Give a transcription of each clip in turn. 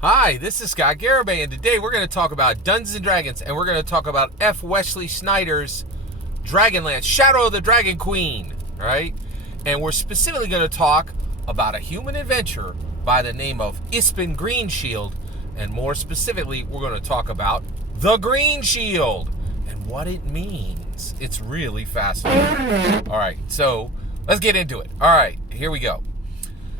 Hi, this is Scott Garibay, and today we're going to talk about Dungeons & Dragons, and we're going to talk about F. Wesley Snyder's Dragonlance, Shadow of the Dragon Queen, right? And we're specifically going to talk about a human adventurer by the name of Ispin Greenshield, and more specifically, we're going to talk about the Green Shield and what it means. It's really fascinating. All right, so let's get into it. All right, here we go.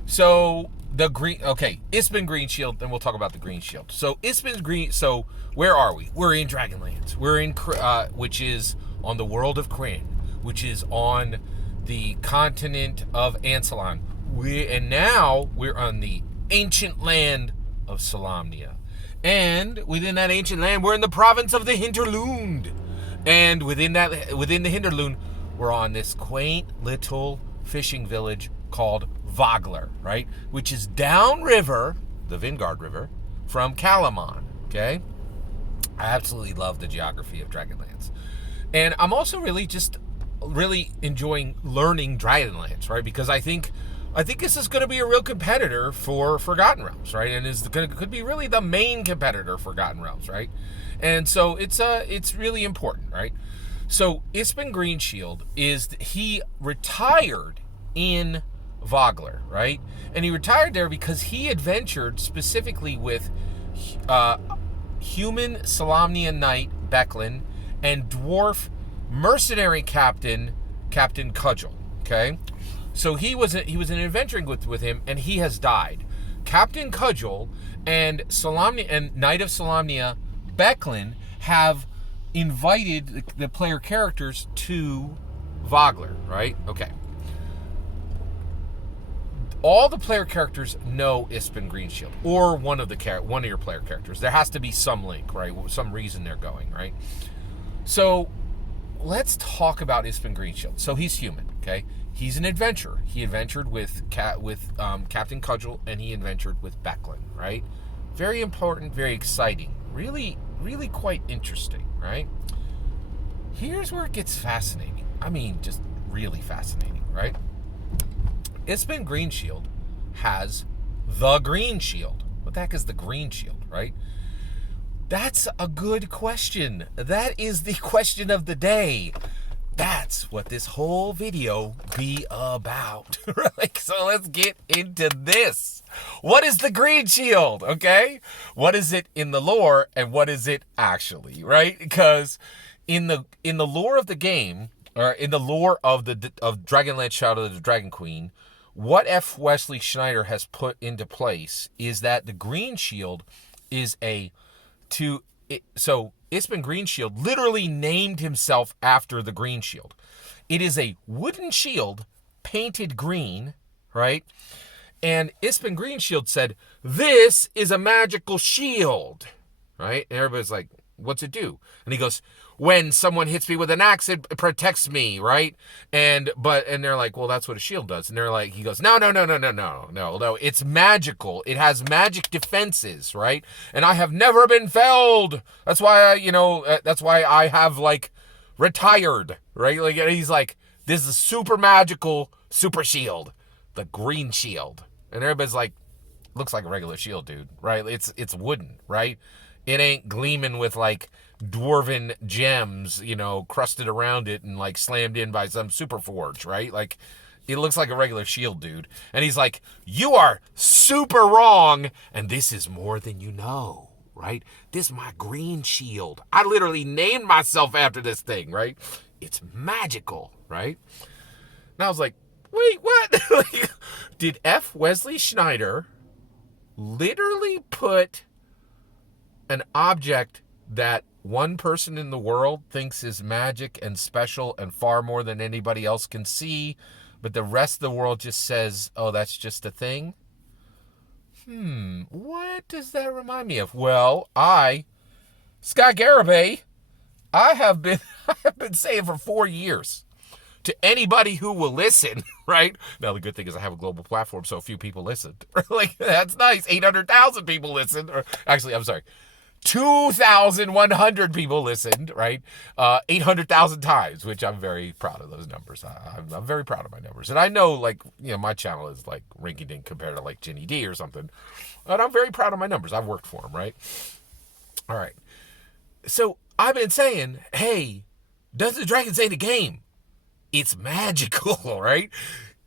So Ispin Greenshield, then we'll talk about the Green Shield. So Ispin's Green, so where are we? We're in Dragonlance. We're in, which is on the world of Kryn, which is on the continent of Ansalon. And now we're on the ancient land of Solamnia. And within that ancient land, we're in the province of the Hinterlund. And within the Hinterlund, we're on this quaint little fishing village called Vogler, right? Which is downriver, the Vingard River, from Calamon, okay? I absolutely love the geography of Dragonlance. And I'm also really enjoying learning Dragonlance, right? Because I think this is going to be a real competitor for Forgotten Realms, right? And could be really the main competitor for Forgotten Realms, right? And so it's really important, right? So Ispin Greenshield he retired in Vogler, right? And he retired there because he adventured specifically with human Solamnian knight Becklin and dwarf mercenary captain Cudgel. Okay, so he was adventuring with him, and he has died. Captain Cudgel and Knight of Solamnia Becklin have invited the player characters to Vogler, right? Okay. All the player characters know Ispin Greenshield, or one of your player characters. There has to be some link, right? Some reason they're going, right? So let's talk about Ispin Greenshield. So he's human, okay? He's an adventurer. He adventured with Captain Cudgel, and he adventured with Becklin, right? Very important, very exciting, really, really quite interesting, right? Here's where it gets fascinating. I mean, just really fascinating, right? Ispin Greenshield has the Green Shield. What the heck is the Green Shield, right? That's a good question. That is the question of the day. That's what this whole video be about. Right? So let's get into this. What is the Green Shield, okay? What is it in the lore, and what is it actually, right? Because in the lore of the game, or in the lore of Dragonlance Shadow of the Dragon Queen, what F. Wesley Snyder has put into place is that the Green Shield is so Ispin Greenshield literally named himself after the Green Shield. It is a wooden shield painted green, right? And Ispin Greenshield said, "This is a magical shield," right? And everybody's like, "What's it do?" And he goes, "When someone hits me with an axe, it protects me," right? And they're like, "Well, that's what a shield does." And he goes, No, it's magical. It has magic defenses, right? And I have never been felled. That's why I have retired, right? Like, and he's like, "This is a super magical super shield, the Green Shield." And everybody's like, "Looks like a regular shield, dude, right? It's wooden, right? It ain't gleaming with dwarven gems, crusted around it and slammed in by some super forge, right? It looks like a regular shield, dude." And he's like, "You are super wrong, and this is more than you know, right? This is my Green Shield. I literally named myself after this thing, right? It's magical, right?" And I was like, wait, what? Did F. Wesley Snyder literally put an object that one person in the world thinks is magic and special and far more than anybody else can see, but the rest of the world just says, "Oh, that's just a thing"? What does that remind me of? Well, Scott Garibay, I have been saying for 4 years to anybody who will listen, right? Now, the good thing is I have a global platform, so a few people listened. That's nice. 800,000 people listened. Or actually, I'm sorry. 2,100 people listened, right? 800,000 times, which I'm very proud of those numbers. I'm very proud of my numbers. And I know, my channel is rinky-dink compared to Ginny D or something. And I'm very proud of my numbers. I've worked for them, right? All right. So I've been saying, hey, Dungeons and Dragons ain't a game. It's magical, right?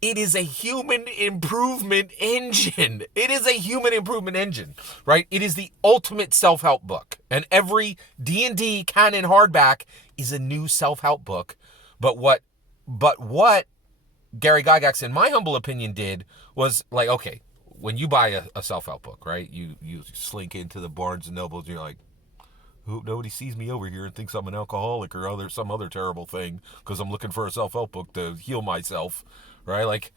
It is a human improvement engine. It is a human improvement engine, right? It is the ultimate self-help book. And every D&D canon hardback is a new self-help book. But what Gary Gygax, in my humble opinion, did was like, okay, when you buy a self-help book, right? You slink into the Barnes and Nobles and you're like, nobody sees me over here and thinks I'm an alcoholic or some other terrible thing because I'm looking for a self-help book to heal myself, right? Like,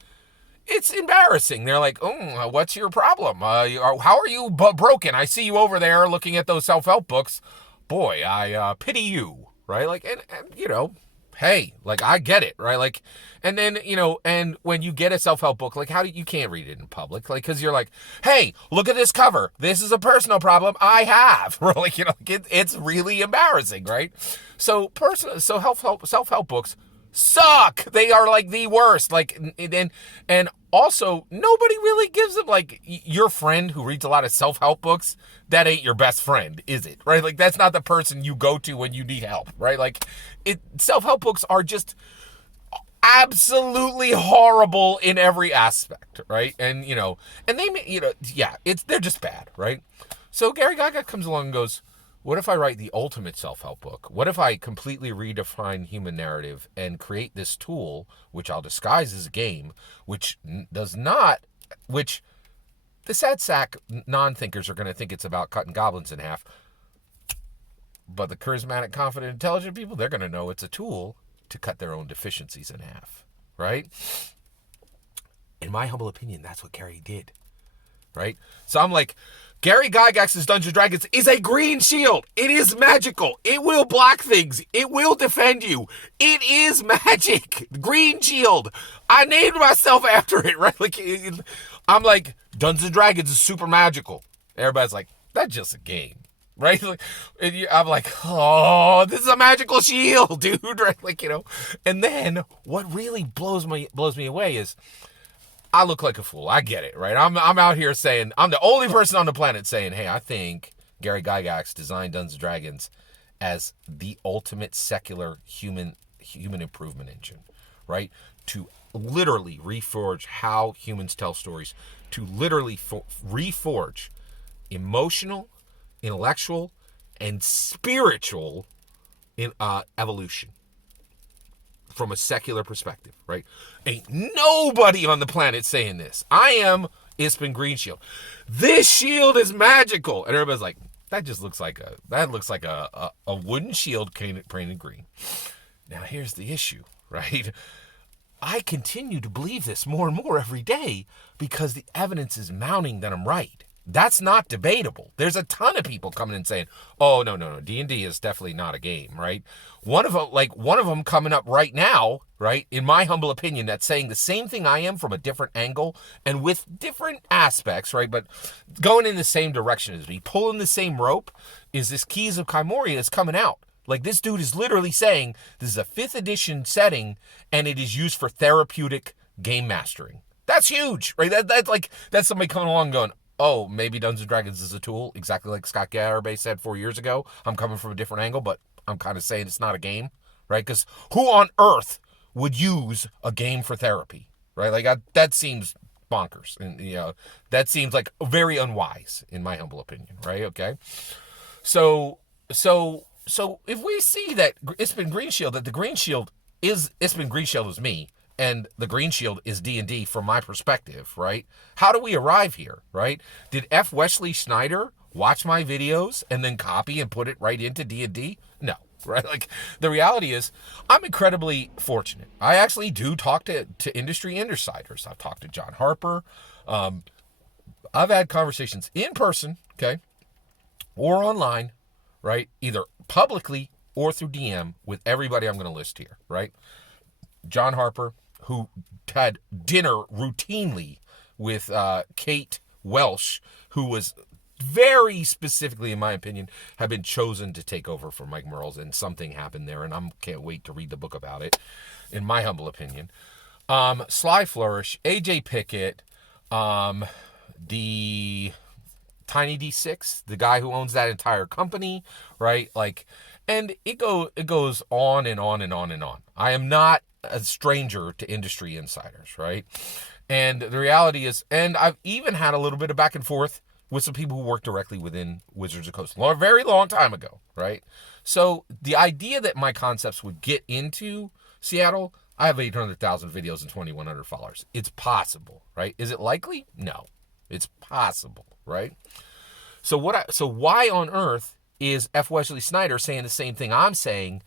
it's embarrassing. They're like, oh, what's your problem? How are you broken? I see you over there looking at those self-help books. Boy, I pity you, right? Like, and you know, hey, like, I get it, right? Like, and then, you know, and when you get a self-help book, like, you can't read it in public, like, because you're like, hey, look at this cover. This is a personal problem I have. Like, you know, it's really embarrassing, right? So self-help books suck. They are like the worst. Like, and also nobody really gives them, like, your friend who reads a lot of self-help books, that ain't your best friend, is it? Right? Like, that's not the person you go to when you need help, right? Like, self-help books are just absolutely horrible in every aspect, right? And, you know, and they, you know, yeah, they're just bad, right? So Gary Gygax comes along and goes, what if I write the ultimate self-help book? What if I completely redefine human narrative and create this tool, which I'll disguise as a game, which the sad sack non-thinkers are going to think it's about cutting goblins in half. But the charismatic, confident, intelligent people, they're going to know it's a tool to cut their own deficiencies in half, right? In my humble opinion, that's what Gary did, right? So I'm like, Gary Gygax's Dungeons & Dragons is a green shield. It is magical. It will block things. It will defend you. It is magic. Green shield. I named myself after it, right? Like, I'm like, Dungeons & Dragons is super magical. Everybody's like, that's just a game, right? I'm like, oh, this is a magical shield, dude, right? Like, you know. And then what really blows me away is, I look like a fool. I get it, right? I'm out here saying, I'm the only person on the planet saying, hey, I think Gary Gygax designed Dungeons & Dragons as the ultimate secular human improvement engine, right? To literally reforge how humans tell stories, to literally reforge emotional, intellectual, and spiritual evolution from a secular perspective, right? Ain't nobody on the planet saying this. I am Ispin Greenshield. This shield is magical. And everybody's like, that looks like a wooden shield painted green. Now here's the issue, right? I continue to believe this more and more every day because the evidence is mounting that I'm right. That's not debatable. There's a ton of people coming and saying, oh, no, D&D is definitely not a game, right? One of them coming up right now, right, in my humble opinion, that's saying the same thing I am from a different angle and with different aspects, right, but going in the same direction as me, pulling the same rope, is this Keys of Kymoria that's coming out. Like, this dude is literally saying this is a 5th edition setting and it is used for therapeutic game mastering. That's huge, right? That's somebody coming along going, oh, maybe Dungeons & Dragons is a tool, exactly like Scott Garibay said 4 years ago. I'm coming from a different angle, but I'm kind of saying it's not a game, right? Because who on earth would use a game for therapy, right? Like, that seems bonkers. And, you know, that seems like very unwise, in my humble opinion, right? Okay? So if we see that Ispin Greenshield, that the Green Shield is, Ispin Greenshield is me, and the Green Shield is D&D from my perspective, right? How do we arrive here, right? Did F. Wesley Snyder watch my videos and then copy and put it right into D&D? No, right? Like, the reality is, I'm incredibly fortunate. I actually do talk to industry insiders. I've talked to John Harper. I've had conversations in person, okay, or online, right? Either publicly or through DM with everybody I'm going to list here, right? John Harper, who had dinner routinely with Kate Welsh, who was very specifically, in my opinion, have been chosen to take over for Mike Merles, and something happened there, and I can't wait to read the book about it, in my humble opinion. Sly Flourish, AJ Pickett, the Tiny D6, the guy who owns that entire company, right? Like, and it goes on and on and on and on. I am not a stranger to industry insiders, right? And the reality is, and I've even had a little bit of back and forth with some people who work directly within Wizards of the Coast a very long time ago, right? So the idea that my concepts would get into Seattle, I have 800,000 videos and 2,100 followers. It's possible, right? Is it likely? No. It's possible, right? So why on earth is F. Wesley Snyder saying the same thing I'm saying,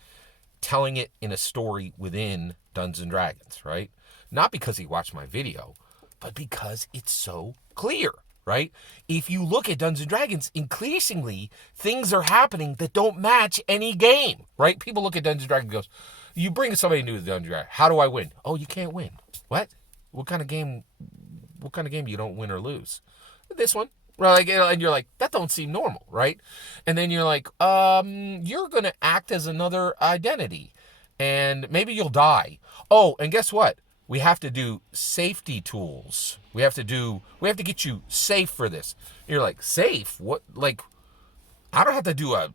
telling it in a story within Dungeons and Dragons, right? Not because he watched my video, but because it's so clear, right? If you look at Dungeons and Dragons, increasingly things are happening that don't match any game, right? People look at Dungeons and Dragons and goes, you bring somebody new to Dungeons and Dragons, how do I win? Oh, you can't win. What? What kind of game you don't win or lose? This one. Right, and you're like, that don't seem normal, right? And then you're like, you're going to act as another identity, and maybe you'll die. Oh, and guess what? We have to do safety tools. We have to get you safe for this. You're like, safe? What? Like, I don't have to do a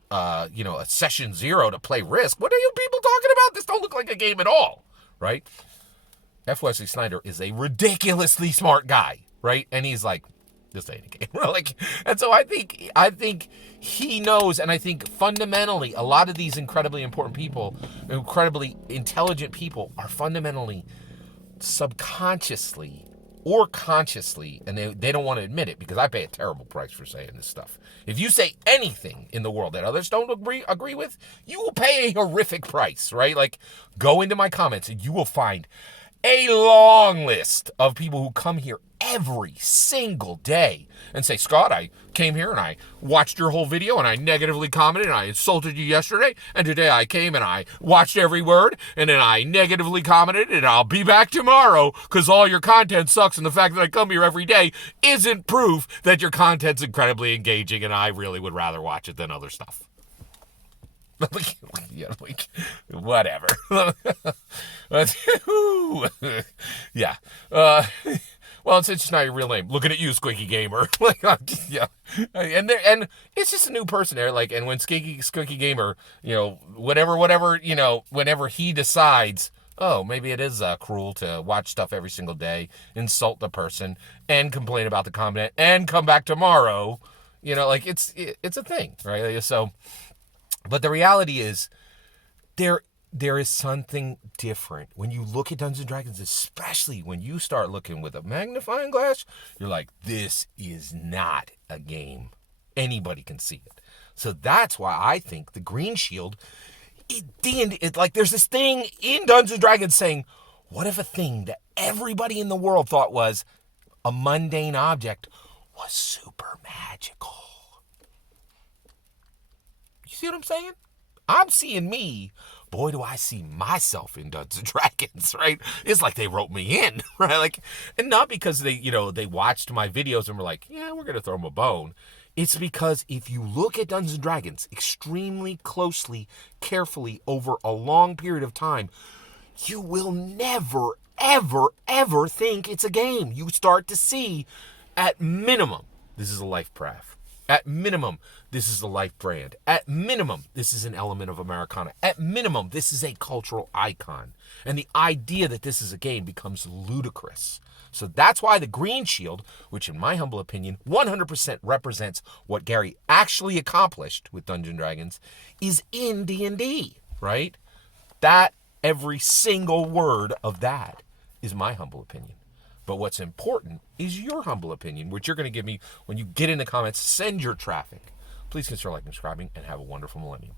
session 0 to play Risk. What are you people talking about? This don't look like a game at all, right? F. Wesley Snyder is a ridiculously smart guy, right? And he's like, this ain't a game. Like, and so I think he knows, and I think fundamentally a lot of these incredibly important people, incredibly intelligent people, are fundamentally subconsciously or consciously, and they don't want to admit it because I pay a terrible price for saying this stuff. If you say anything in the world that others don't agree with, you will pay a horrific price, right? Like, go into my comments and you will find a long list of people who come here every single day and say, Scott, I came here and I watched your whole video and I negatively commented and I insulted you yesterday, and today I came and I watched every word and then I negatively commented and I'll be back tomorrow because all your content sucks, and the fact that I come here every day isn't proof that your content's incredibly engaging and I really would rather watch it than other stuff. Whatever. Yeah. Well, it's just not your real name. Looking at you, Squeaky Gamer. Yeah. And it's just a new person there. Like, and when Squeaky Gamer, whenever he decides, oh, maybe it is cruel to watch stuff every single day, insult the person, and complain about the comment, and come back tomorrow, it's a thing, right? So, but the reality is, there is something different. When you look at Dungeons & Dragons, especially when you start looking with a magnifying glass, you're like, this is not a game. Anybody can see it. So that's why I think the Green Shield, it's like there's this thing in Dungeons & Dragons saying, what if a thing that everybody in the world thought was a mundane object was super magical? You see what I'm saying? I'm seeing me. Boy, do I see myself in Dungeons & Dragons, right? It's like they wrote me in, right? Like, and not because they watched my videos and were like, yeah, we're going to throw them a bone. It's because if you look at Dungeons & Dragons extremely closely, carefully, over a long period of time, you will never, ever, ever think it's a game. You start to see, at minimum, this is a life path. At minimum, this is a life brand. At minimum, this is an element of Americana. At minimum, this is a cultural icon. And the idea that this is a game becomes ludicrous. So that's why the Green Shield, which in my humble opinion 100% represents what Gary actually accomplished with Dungeons & Dragons, is in D&D, right? That, every single word of that is my humble opinion. But what's important is your humble opinion, which you're going to give me when you get in the comments. Send your traffic. Please consider liking and subscribing, and have a wonderful millennium.